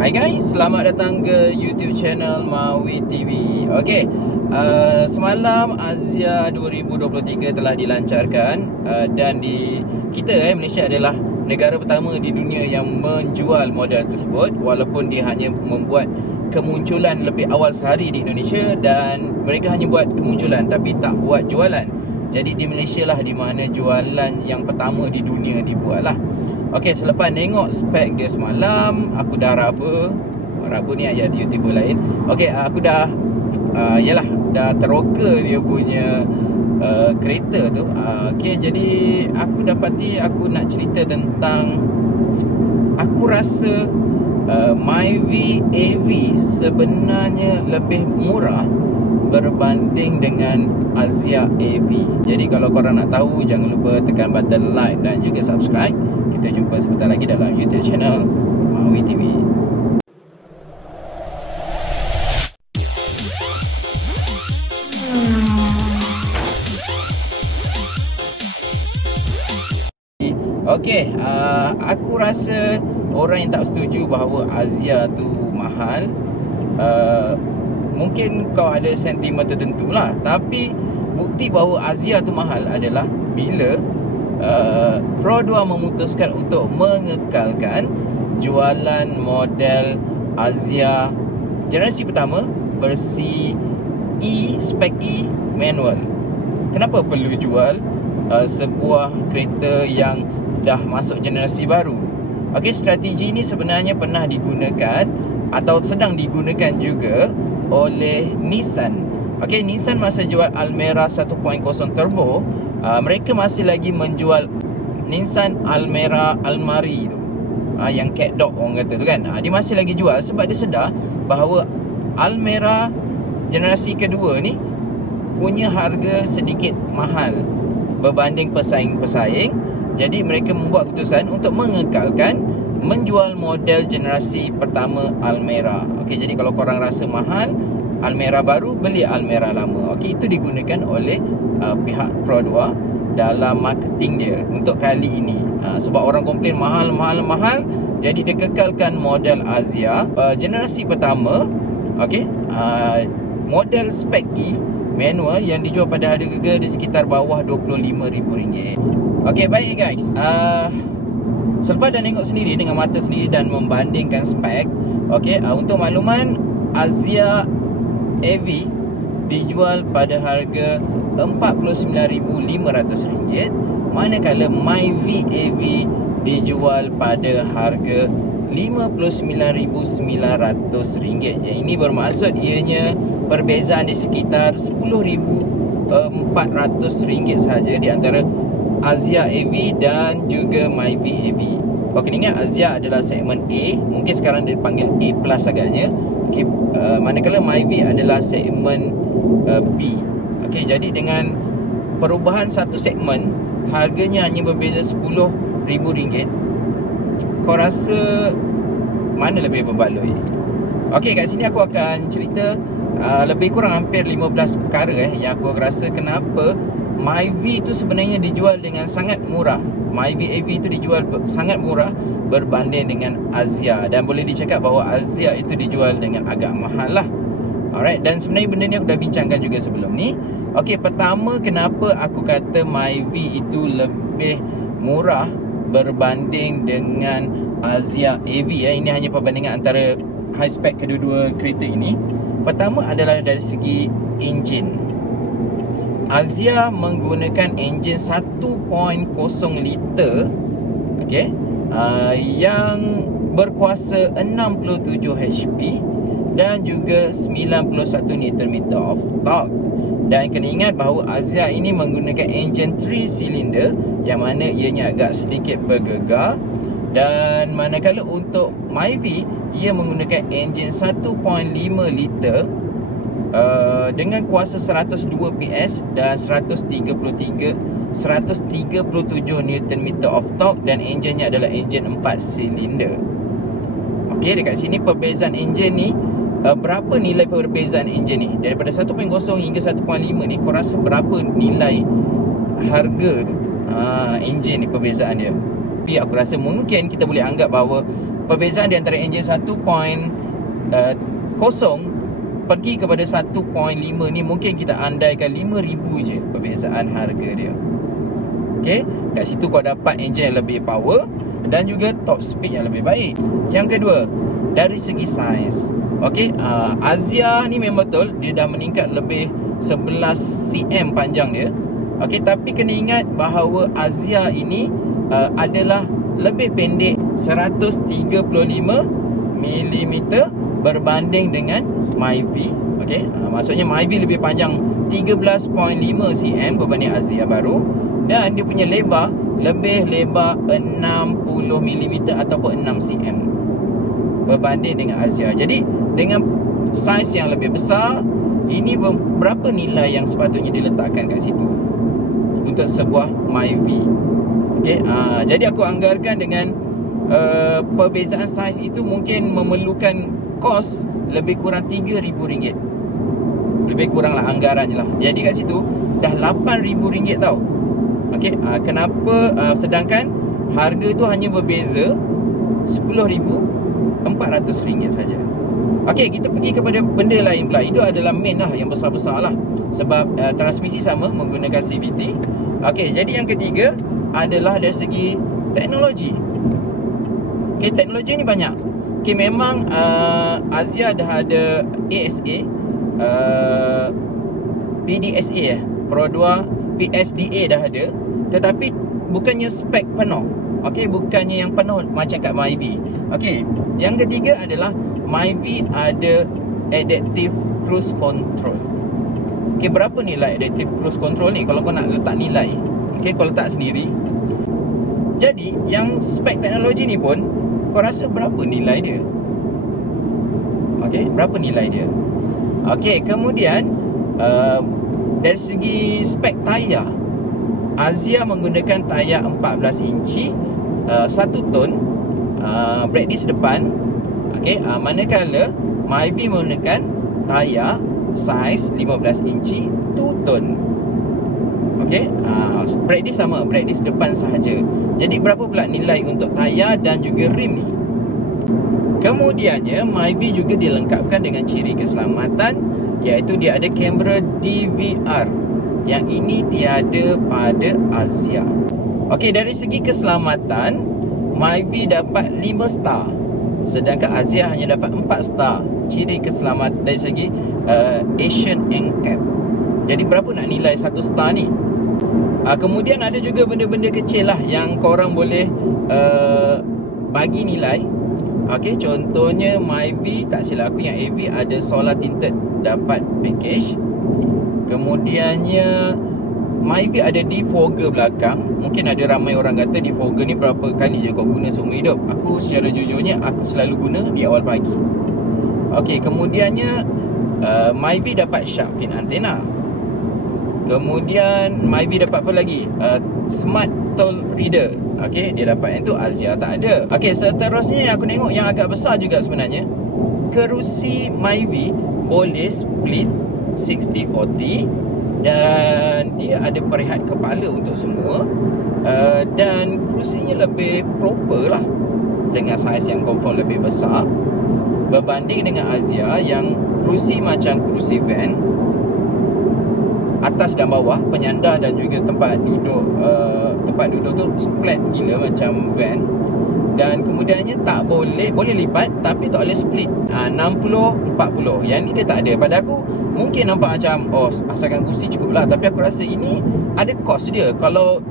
Hai guys, selamat datang ke YouTube channel Mawi TV. Okey, semalam Azia 2023 telah dilancarkan dan kita Malaysia adalah negara pertama di dunia yang menjual model tersebut, walaupun dia hanya membuat kemunculan lebih awal sehari di Indonesia dan mereka hanya buat kemunculan tapi tak buat jualan. Jadi di Malaysia lah di mana jualan yang pertama di dunia dibuat lah. Okey, selepas tengok spek dia semalam, aku dah raba ni ayat YouTuber lain. Okey, aku dah dah teroka dia punya kereta tu. Okey, jadi aku nak cerita tentang, aku rasa Myvi AV sebenarnya lebih murah berbanding dengan Azia AV. Jadi kalau korang nak tahu, jangan lupa tekan button like dan juga subscribe. Kita jumpa sebentar lagi dalam YouTube channel Mawi TV. Okey, aku rasa orang yang tak setuju bahawa Azia tu mahal, mungkin kau ada sentimen tertentu lah. Tapi bukti bahawa Azia tu mahal adalah bila Pro 2 memutuskan untuk mengekalkan jualan model Azia generasi pertama versi E, spek E manual. Kenapa perlu jual sebuah kereta yang dah masuk generasi baru? Okey, strategi ini sebenarnya pernah digunakan atau sedang digunakan juga oleh Nissan. Okey, Nissan masa jual Almera 1.0 turbo, mereka masih lagi menjual Nissan Almera Almari tu, yang cat dog orang kata tu kan. Dia masih lagi jual sebab dia sedar bahawa Almera generasi kedua ni punya harga sedikit mahal berbanding pesaing-pesaing. Jadi mereka membuat keputusan untuk mengekalkan menjual model generasi pertama Almera. Okey, jadi kalau korang rasa mahal Almera baru, beli Almera lama. Okey, itu digunakan oleh pihak Pro 2 dalam marketing dia untuk kali ini. Sebab orang komplain mahal. Jadi dia kekalkan model Azia generasi pertama. Okey, model spek E manual yang dijual pada harga di sekitar bawah RM25,000. Okey, baik guys. Selepas dah tengok sendiri dengan mata sendiri dan membandingkan spek, okey, untuk makluman, Azia AV dijual pada harga RM49,500, manakala Myvi AV dijual pada harga RM59,900. Ini bermaksud ianya perbezaan di sekitar RM10,400 sahaja di antara Azia AV dan juga Myvi AV. Kau kena ingat Azia adalah segmen A, mungkin sekarang dia dipanggil A plus agaknya. Okay, manakala Myvi adalah segmen B. Okay, jadi dengan perubahan satu segmen, harganya hanya berbeza RM10,000. Kau rasa mana lebih berbaloi? Okay, kat sini aku akan cerita lebih kurang hampir 15 perkara yang aku rasa kenapa Myvi tu sebenarnya dijual dengan sangat murah. Myvi AV itu dijual sangat murah berbanding dengan Azia, dan boleh dicakap bahawa Azia itu dijual dengan agak mahal lah. Alright, dan sebenarnya benda ni aku dah bincangkan juga sebelum ni. Okey, pertama kenapa aku kata Myvi itu lebih murah berbanding dengan Azia AV Ini hanya perbandingan antara high spec kedua-dua kereta ini. Pertama adalah dari segi enjin. Azia menggunakan enjin 1.0 liter, okey, yang berkuasa 67 HP dan juga 91 Nm of torque. Dan kena ingat bahawa Azia ini menggunakan enjin 3 silinder yang mana ianya agak sedikit bergegar. Dan manakala untuk Myvi, ia menggunakan enjin 1.5 liter dengan kuasa 102 PS dan 137 Nm of torque, dan enjinnya adalah enjin 4 silinder. Okey, dekat sini perbezaan enjin ni, berapa nilai perbezaan enjin ni? Daripada 1.0 hingga 1.5 ni, kau rasa berapa nilai harga tu enjin ni, perbezaan dia? Tapi aku rasa mungkin kita boleh anggap bahawa perbezaan di antara enjin 1.0 pergi kepada 1.5 ni mungkin kita andaikan 5,000 je perbezaan harga dia. Okey, kat situ kau dapat enjin yang lebih power dan juga top speed yang lebih baik. Yang kedua, dari segi saiz. Okey, Azia ni memang betul dia dah meningkat lebih 11 cm panjang dia. Okey, tapi kena ingat bahawa Azia ini adalah lebih pendek 135 mm berbanding dengan Myvi. Okey, maksudnya Myvi lebih panjang 13.5 cm berbanding Azia baru, dan dia punya lebar lebih lebar 60 mm ataupun 6 cm berbanding dengan Azia. Jadi dengan saiz yang lebih besar, ini berapa nilai yang sepatutnya diletakkan kat situ untuk sebuah Myvi. Okey, jadi aku anggarkan dengan perbezaan saiz itu mungkin memerlukan kos lebih kurang RM3,000. Lebih kuranglah anggarannya lah. Jadi kat situ dah RM8,000 tau. Okey, kenapa sedangkan harga tu hanya berbeza RM10,400 saja. Okey, kita pergi kepada benda lain pula. Itu adalah main lah, yang besar-besar lah. Sebab transmisi sama menggunakan CVT. Okey, jadi yang ketiga adalah dari segi teknologi. Okey, teknologi ni banyak. Okey, memang Azia dah ada ASA, PDSA Pro 2, PSDA dah ada. Tetapi bukannya spek penuh. Okey, bukannya yang penuh macam kat Myvi. Okey, yang ketiga adalah Myvi ada Adaptive Cruise Control. Okey, berapa nilai Adaptive Cruise Control ni kalau kau nak letak nilai? Okey, kau letak sendiri. Jadi, yang spek teknologi ni pun kau rasa berapa nilai dia? Okey, berapa nilai dia? Okey, kemudian dari segi spek tayar, Azia menggunakan tayar 14 inci 1 ton, brake disc depan. Okey, manakala Myvi menggunakan tayar saiz 15 inci 2 ton. Okey, brake disc sama, brake disc depan sahaja. Jadi berapa pula nilai untuk tayar dan juga rim ni? Kemudiannya Myvi juga dilengkapkan dengan ciri keselamatan, iaitu dia ada kamera DVR. Yang ini tiada pada Azia. Okey, dari segi keselamatan Myvi dapat 5 star, sedangkan Azia hanya dapat 4 star ciri keselamatan dari segi Asian NCAP. Jadi berapa nak nilai 1 star ni? Kemudian ada juga benda-benda kecil lah yang korang boleh bagi nilai. Okey, contohnya Myvi, tak silap aku yang AV ada solar tinted dapat package. Kemudiannya Myvi ada defogger belakang. Mungkin ada ramai orang kata defogger ni berapa kali je kau guna seumur hidup. Aku secara jujurnya aku selalu guna di awal pagi. Okey, kemudiannya Myvi dapat shark fin antena. Kemudian Myvi dapat apa lagi? Smart toll reader. Okey, dia dapat yang tu, Azia tak ada. Okey, seterusnya yang aku tengok yang agak besar juga sebenarnya, kerusi Myvi boleh split 60-40 dan dia ada perehat kepala untuk semua, dan kerusinya lebih proper lah, dengan saiz yang confirm lebih besar berbanding dengan Azia yang kerusi macam kerusi van, atas dan bawah, penyandang dan juga tempat duduk tu flat gila macam van. Dan kemudiannya tak boleh lipat tapi tak boleh split 60-40. Yang ni dia tak ada. Pada aku mungkin nampak macam asalkan kursi cukup lah, tapi aku rasa ini ada kos dia. Kalau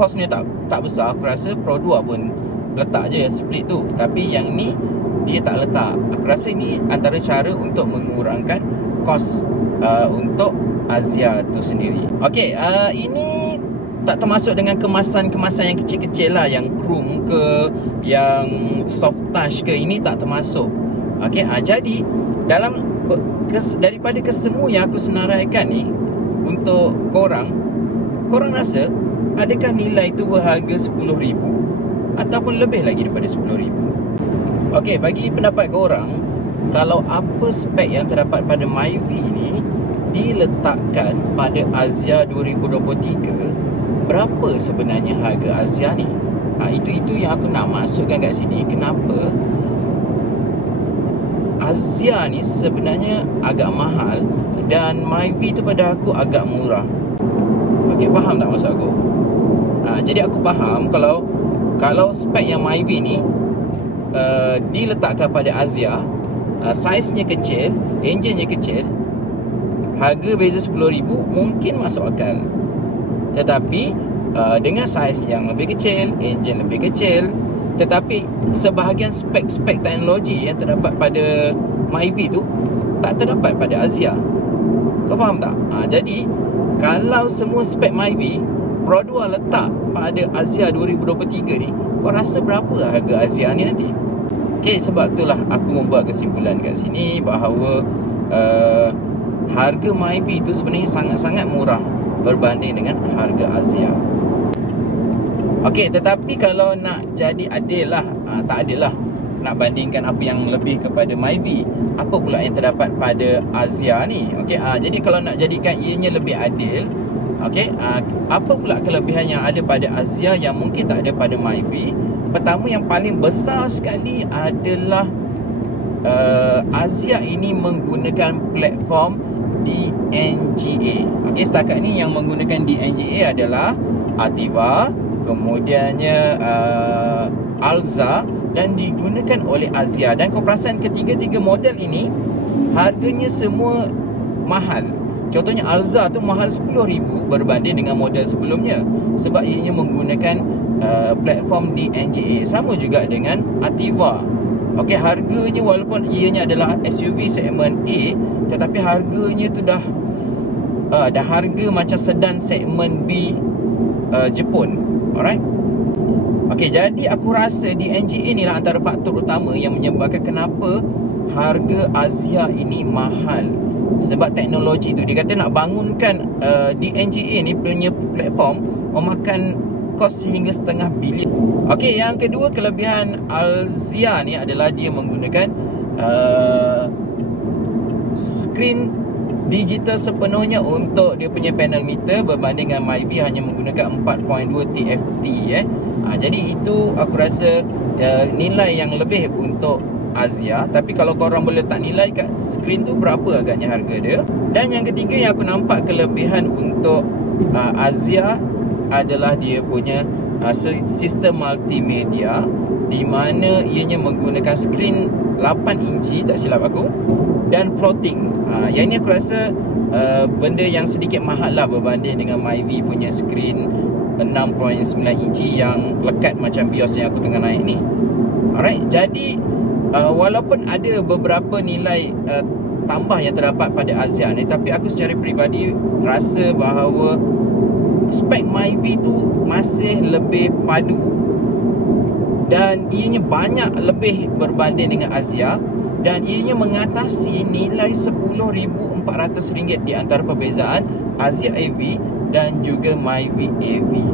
kosnya tak besar, aku rasa Pro 2 pun letak je split tu. Tapi yang ni dia tak letak. Aku rasa ini antara cara untuk mengurangkan kos untuk Azia tu sendiri. Okey, ini tak termasuk dengan kemasan-kemasan yang kecil-kecil lah, yang chrome ke, yang soft touch ke, ini tak termasuk. Okey, jadi dalam daripada kesemua yang aku senaraikan ni untuk korang rasa adakah nilai tu berharga RM10,000 ataupun lebih lagi daripada RM10,000? Okey, bagi pendapat korang, kalau apa spek yang terdapat pada Myvi ni diletakkan pada Azia 2023, berapa sebenarnya harga Azia ni? Itu yang aku nak masukkan kat sini. Kenapa Azia ni sebenarnya agak mahal dan Myvi tu pada aku agak murah. Okey, faham tak maksud aku? Jadi aku faham kalau spek yang Myvi ni diletakkan pada Azia, saiznya kecil, enjinnya kecil, harga beza 10,000 mungkin masuk akal. Tetapi dengan saiz yang lebih kecil, enjin lebih kecil, tetapi sebahagian spek-spek teknologi yang terdapat pada Myvi tu tak terdapat pada Azia. Kau faham tak? Jadi kalau semua spek Myvi Pro 2 letak pada Azia 2023 ni, kau rasa berapa harga Azia ni nanti? Okay, sebab itulah aku membuat kesimpulan kat sini bahawa harga Myvi tu sebenarnya sangat-sangat murah berbanding dengan harga Azia. Okey, tetapi kalau nak jadi adil lah, tak adil lah nak bandingkan apa yang lebih kepada Myvi, apa pula yang terdapat pada Azia ni. Okey, jadi kalau nak jadikan ianya lebih adil, okey, apa pula kelebihan yang ada pada Azia yang mungkin tak ada pada Myvi? Pertama, yang paling besar sekali adalah Azia ini menggunakan platform DNGA. Okey, setakat ni yang menggunakan DNGA adalah Ativa, kemudiannya Alza, dan digunakan oleh Azia. Dan kau perasan ketiga-tiga model ini harganya semua mahal. Contohnya Alza tu mahal 10,000 berbanding dengan model sebelumnya, sebab ianya menggunakan platform DNGA. Sama juga dengan Ativa. Okey, harganya walaupun ianya adalah SUV segmen A, tetapi harganya tu dah harga macam sedan segmen B Jepun. Alright. Okey, jadi aku rasa DNGA ni lah antara faktor utama yang menyebabkan kenapa harga Azia ini mahal. Sebab teknologi tu, dia kata nak bangunkan DNGA ni punya platform memakan kos sehingga setengah bilion. Okey, yang kedua kelebihan Azia ni adalah dia menggunakan skrin digital sepenuhnya untuk dia punya panel meter, berbanding dengan Myvi hanya menggunakan 4.2 TFT. Jadi itu aku rasa nilai yang lebih untuk Azia. Tapi kalau korang boleh letak nilai kat skrin tu, berapa agaknya harga dia. Dan yang ketiga yang aku nampak kelebihan untuk Azia adalah dia punya sistem multimedia, di mana ianya menggunakan skrin 8 inci tak silap aku, dan floating. Yang ni aku rasa benda yang sedikit mahal lah berbanding dengan Myvi punya skrin 6.9 inci yang lekat macam BIOS yang aku tengah naik ni. Alright, jadi walaupun ada beberapa nilai tambah yang terdapat pada Azia ni, tapi aku secara peribadi rasa bahawa spek Myvi tu masih lebih padu dan ianya banyak lebih berbanding dengan Azia, dan ianya mengatasi nilai RM10,400 di antara perbezaan Azia AV dan juga Myvi AV.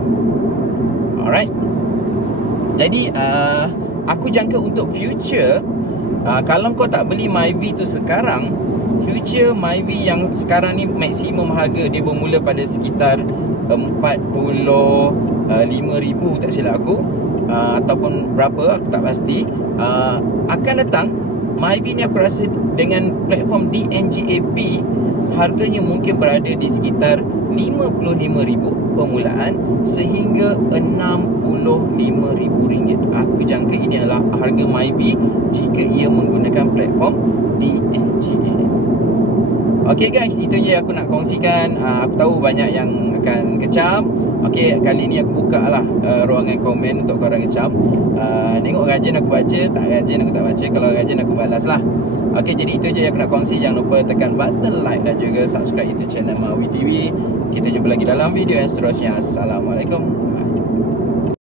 Alright. Jadi aku jangka untuk future, kalau kau tak beli Myvi tu sekarang, future Myvi yang sekarang ni maksimum harga dia bermula pada sekitar 45,000 tak silap aku, ataupun berapa aku tak pasti. Akan datang Myvi ni aku rasa dengan platform DNGA B, harganya mungkin berada di sekitar 55,000 permulaan sehingga RM65,000. Aku jangka ini adalah harga Myvi jika ia menggunakan platform DNGA. Okey guys, itu je aku nak kongsikan. Aku tahu banyak yang akan kecam. Okey, kali ni aku buka lah ruangan komen untuk korang kecam. Tengok rajin aku baca, tak rajin aku tak baca. Kalau rajin aku balas lah. Okey, jadi itu je yang aku nak kongsi. Jangan lupa tekan button like dan juga subscribe YouTube channel Mawi TV. Kita jumpa lagi dalam video yang seterusnya. Assalamualaikum. Bye.